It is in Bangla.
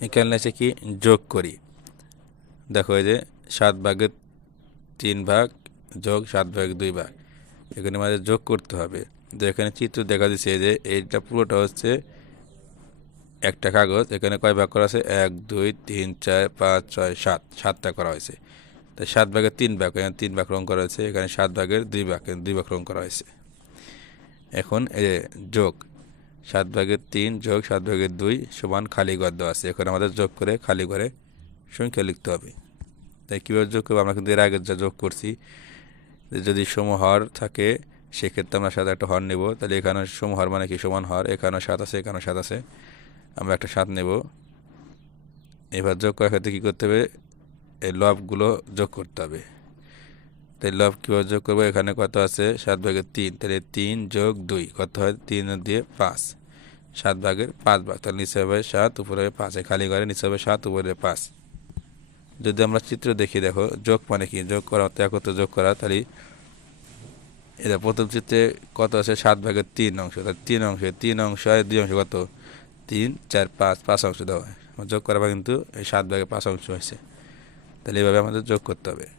এখানে আছে কি যোগ করি? দেখো এই যে সাত ভাগের তিন ভাগ যোগ, সাত ভাগের দুই ভাগ। এখানে আমাদের যোগ করতে হবে। তো এখানে চিত্র দেখা দিচ্ছে যে এইটা পুরোটা হচ্ছে একটা কাগজ। এখানে কয় ভাগ করা আছে? এক, দুই, তিন, চার, পাঁচ, ছয়, সাত। সাতটা করা হয়েছে। তাই সাত ভাগের তিন ভাগ, এখানে তিন ভাগ রং করা হয়েছে। এখানে সাত ভাগের দুই ভাগ দুই ভাগ রং করা হয়েছে। এখন এই যোগ। সাত ভাগের তিন যোগ সাত ভাগের দুই সমান খালি ঘর দেওয়া আছে। এখন আমাদের যোগ করে খালি ঘরে সংখ্যা লিখতে হবে। তাই কীভাবে যোগ করব? আমরা কিন্তু এর আগে যা যোগ করছি যদি সমহর থাকে, সেক্ষেত্রে আমরা সাথে একটা হর নেব। তাহলে এখানে সমহর মানে কি? সমান হর। এখানে সাত আছে এখানে সাত আছে। আমরা একটা সাত নেব। এবার যোগ করার ক্ষেত্রে কী করতে হবে? এই লবগুলো যোগ করতে হবে। তাই লব কীভাবে যোগ করব? এখানে কত আছে? সাত ভাগের তিন, তাহলে তিন যোগ দুই, কত হয়? তিন দিয়ে পাঁচ। সাত ভাগের পাঁচ ভাগ, তাহলে নিচে হবে সাত, উপরে হবে পাঁচ। খালি ঘরে নিচে হবে সাত, উপরে পাঁচ। যদি আমরা চিত্র দেখি, দেখো, যোগ মানে কি? যোগ করা অর্থ একত্র যোগ করা, তাহলে এটা প্রথম চিত্রে কত আছে? সাত ভাগের তিন অংশ, তাহলে তিন অংশ তিন অংশ আর দুই অংশ কত? তিন, চার, পাঁচ পাঁচ অংশ দেওয়া হয়। যোগ করা কিন্তু এই সাত ভাগে পাঁচ অংশ হয়েছে। তাহলে এভাবে আমাদের যোগ করতে হবে।